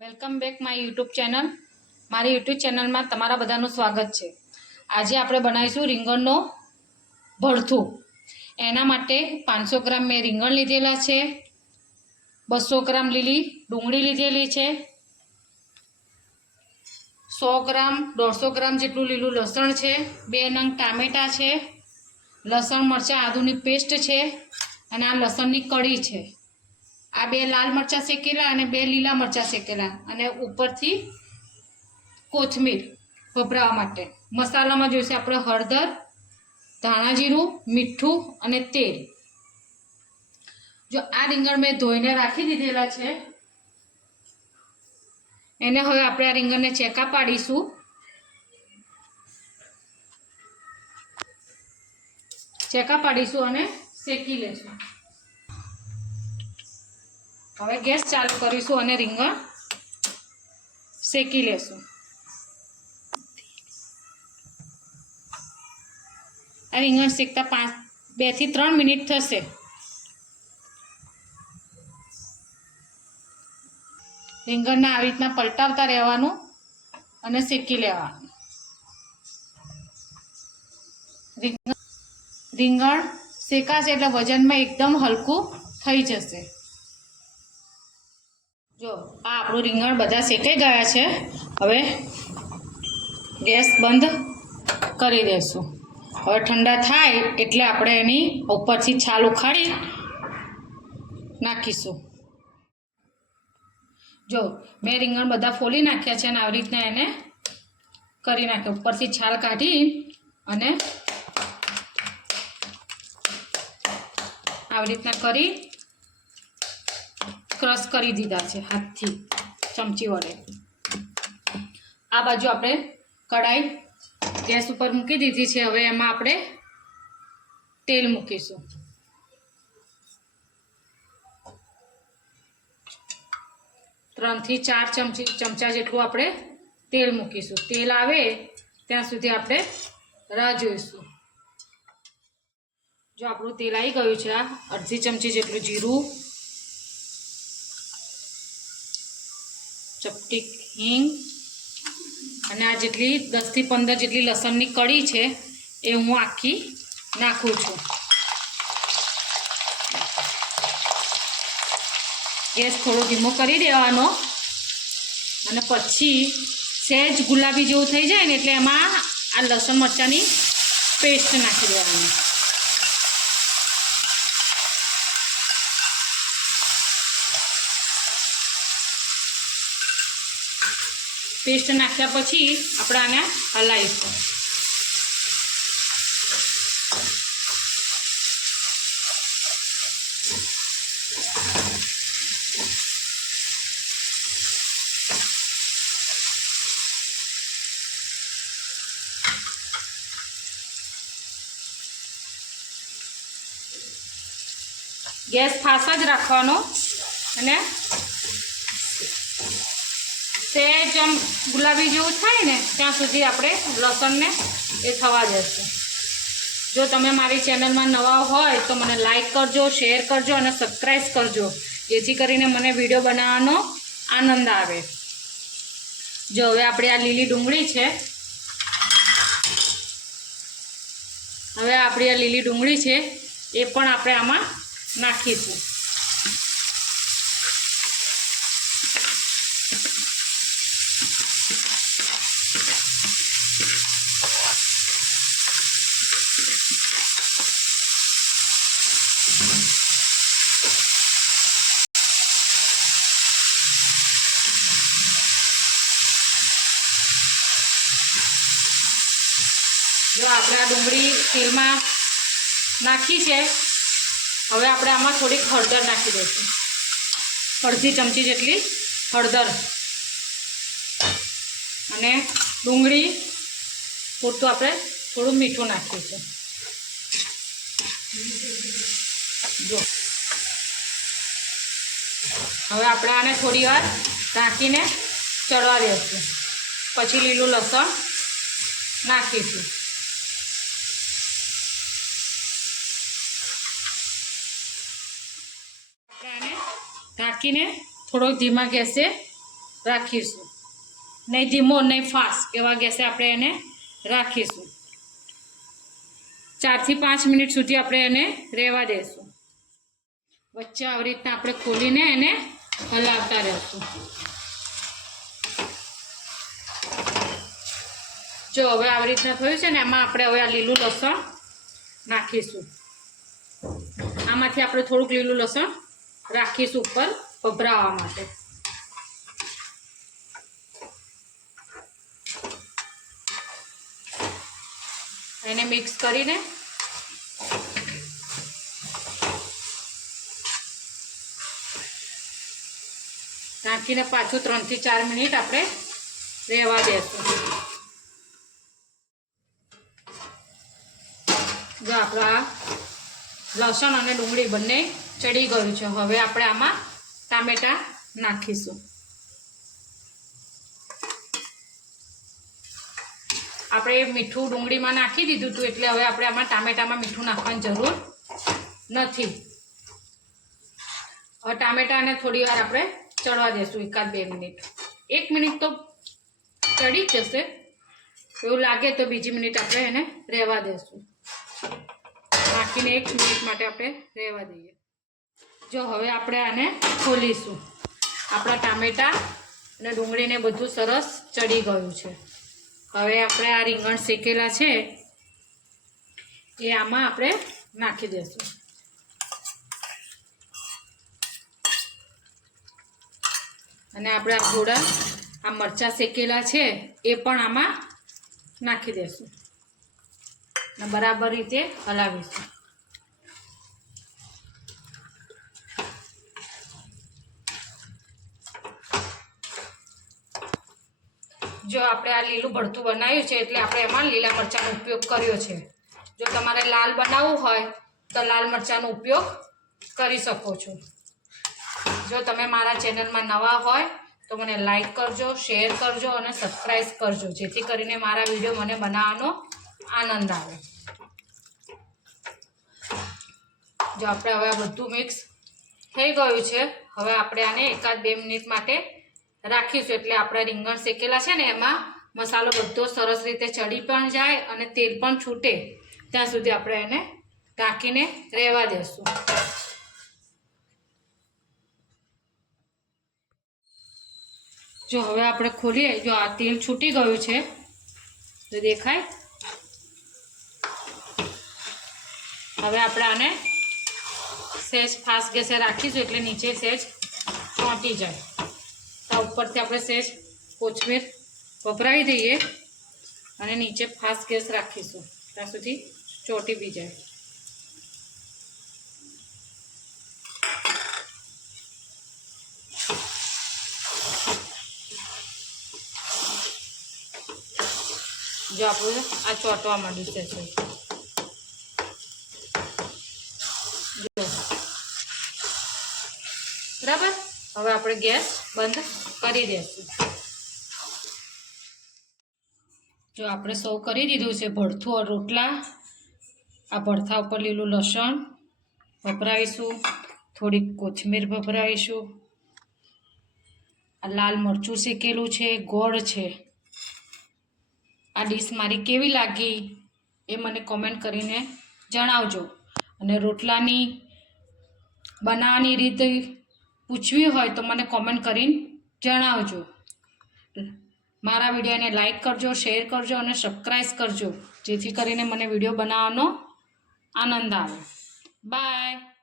Welcome back my YouTube channel. મારી YouTube ચેનલમાં તમારા બધાનું સ્વાગત છે. આજે આપણે બનાવીશું રીંગણનો ભરથું. એના માટે 500 ગ્રામ મેં રીંગણ લીધેલા છે, 200 ગ્રામ લીલી ડુંગળી લીધેલી છે, 100 ગ્રામ 150 ગ્રામ જેટલું લીલું લસણ છે, 2 નંગ ટામેટાં છે, લસણ મરચાં આદુની પેસ્ટ છે અને આ લસણની કળી છે. આ 2 લાલ મરચાં શેકેલા અને 2 લીલા મરચાં શેકેલા અને ઉપરથી કોથમીર ભભરાવા માટે. મસાલામાં જોઈશે આપણે હળદર, ધાણા જીરું, મીઠું અને તેલ. જો આ રીંગણ મેં ધોઈને રાખી દીધેલા છે, એને હવે આપણે આ રીંગણને ચેકા પાડીશું. ચેકા પાડીશું અને શેકી લઈશું. હવે ગેસ ચાલુ કરીશું અને રીંગણ શેકી લેશું. આ રીંગણ શેકતા 2 થી 3 મિનિટ થશે. રીંગણને આવી રીતના પલટાવતા રહેવાનું અને શેકી લેવાનું. રીંગણ શેકાશે એટલે વજનમાં એકદમ હલકું થઈ જશે. જો આ આપણું રીંગણ બધા શેકાઈ ગયા છે. હવે ગેસ બંધ કરી દઈશું. હવે ઠંડા થાય એટલે આપણે એની ઉપરથી છાલ ઉખાડી નાખીશું. જો મેં રીંગણ બધા ફોલી નાખ્યા છે અને આવી રીતના એને કરી નાખ્યા. ઉપરથી છાલ કાઢી અને આવી રીતના કરી ક્રશ કરી દીધા છે હાથથી, ચમચી વડે. આ બાજુ આપણે કઢાઈ ગેસ ઉપર મૂકી દીધી છે. હવે એમાં આપણે તેલ મૂકીશું. ત્રણ થી 4 ચમચા જેટલું આપણે તેલ મૂકીશું. તેલ આવે ત્યાં સુધી આપણે રાહ જોઈશું. જો આપણું તેલ આવી ગયું છે, આ અડધી ચમચી જેટલું જીરું, ચપટી હિંગ અને આ જેટલી 10 થી 15 જેટલી લસણની કળી છે એ હું આખી નાખું છું. ગેસ થોડો ધીમો કરી દેવાનો અને પછી સહેજ ગુલાબી જેવું થઈ જાય ને એટલે એમાં આ લસણ મરચાંની પેસ્ટ નાખી દેવાની. પેસ્ટ નાખ્યા પછી આપણે આને હલાવીશું. ગેસ ફાસ્ટ જ રાખવાનો અને સહેજ આમ ગુલાબી જેવું થાય ને ત્યાં સુધી આપણે લસણને એ થવા દેશું. જો તમે મારી ચેનલમાં નવા હોય તો મને લાઈક કરજો, શેર કરજો અને સબસ્ક્રાઈબ કરજો, જેથી કરીને મને વિડીયો બનાવવાનો આનંદ આવે. જો હવે આપણે આ લીલી ડુંગળી છે, એ પણ આપણે આમાં નાખીશું. જો આપણે આ ડુંગળી તેલમાં નાખી છે. હવે આપણે આમાં થોડીક હળદર નાખી દઈશું. અડધી ચમચી જેટલી હળદર અને ડુંગળી પૂરતું આપણે થોડું મીઠું નાખીશું. જો હવે આપણે આને થોડી વાર ઢાંકીને ચડવા દઈશું. પછી લીલું લસણ નાખીશું. ઢાંકીને થોડોક ધીમા ગેસે રાખીશું, નહીં ધીમો નહીં ફાસ્ટ એવા ગેસે આપણે એને રાખીશું. 4 થી 5 મિનિટ સુધી આપણે એને રહેવા દઈશું. વચ્ચે આવી રીતના આપણે ખોલીને એને હલાવતા રહેશું. જો હવે આવી રીતના થયું છે ને, એમાં આપણે હવે આ લીલું લસણ નાખીશું. આમાંથી આપણે થોડુંક લીલું લસણ રાખીશું ઉપર ભભરાવા માટે. એને મિક્સ કરીને નાખીને પાછું 3 થી 4 મિનિટ આપણે રહેવા દેશું. જો આપણા લસણ અને ડુંગળી બંને ચડી ગયું છે. હવે આપણે આમાં ટામેટાં નાખીશું. આપણે મીઠું ડુંગળીમાં નાખી દીધું હતું, એટલે હવે આપણે આમાં ટામેટામાં મીઠું નાખવાની જરૂર નથી. હવે ટામેટાને થોડી વાર આપણે ચડવા દઈશું, 1-2 મિનિટ. 1 મિનિટ તો ચડી જ જશે. એવું લાગે તો બીજી મિનિટ આપણે એને રહેવા દઈશું. નાખીને 1 મિનિટ માટે આપણે રહેવા દઈએ. જો હવે આપણે આને ખોલીશું. આપણા ટામેટાં અને ડુંગળીને બધું સરસ ચડી ગયું છે. હવે આપણે આ રીંગણ શેકેલા છે એ આમાં આપણે નાખી દઈશું. અને આપણે આ થોડા આ મરચાં શેકેલા છે એ પણ આમાં નાખી દઈશું અને બરાબર રીતે હલાવીશું. જો આપણે આ લીલું ભરતું બનાવ્યું છે એટલે આપણે એમાં લીલા મરચાંનો ઉપયોગ કર્યો છે. જો તમારે લાલ બનાવવું હોય તો લાલ મરચાંનો ઉપયોગ કરી શકો છો. જો તમે મારા ચેનલમાં નવા હોય તો મને લાઈક કરજો, શેર કરજો અને સબસ્ક્રાઈબ કરજો, જેથી કરીને મારા વિડીયો મને બનાવવાનો આનંદ આવે. જો આપણે હવે બધું મિક્સ થઈ ગયું છે. હવે આપણે આને 1-2 મિનિટ માટે રાખીશું, એટલે આપણે રીંગણ શેકેલા છે ને એમાં મસાલો બધો સરસ રીતે ચડી પણ જાય અને તેલ પણ છૂટે ત્યાં સુધી આપણે એને ઢાંકીને રહેવા દઈશું. જો હવે આપણે ખોલીએ, જો આ તેલ છૂટી ગયું છે તો દેખાય. હવે આપણે આને સહેજ ફાસ્ટ ગેસે રાખીશું, એટલે નીચે સહેજ ચોંટી જાય. તો ઉપરથી આપણે સહેજ કોથમીર વપરાવી દઈએ અને નીચે ફાસ્ટ ગેસ રાખીશું ત્યાં સુધી ચોંટી બી જાય. જો આપણે આ ચોંટવા માંડ્યું છે. બરાબર. હવે આપણે ગેસ બંધ કરી દઈશું. જો આપણે સર્વ કરી દીધું છે ભરથું રોટલા. આ ભરથા ઉપર લીલું લસણ વપરાવીશું, થોડીક કોથમીર વપરાવીશું, આ લાલ મરચું શેકેલું છે, ગોળ છે. આ ડીશ મારી કેવી લાગી એ મને કોમેન્ટ કરીને જણાવજો. અને રોટલાની બનાવવાની રીત પૂછવી હોય તો મને કોમેન્ટ કરીને જણાવજો. મારા વિડીયોને લાઈક કરજો, શેર કરજો અને સબસ્ક્રાઈબ કરજો, જેથી કરીને મને વિડીયો બનાવવાનો આનંદ આવે. બાય.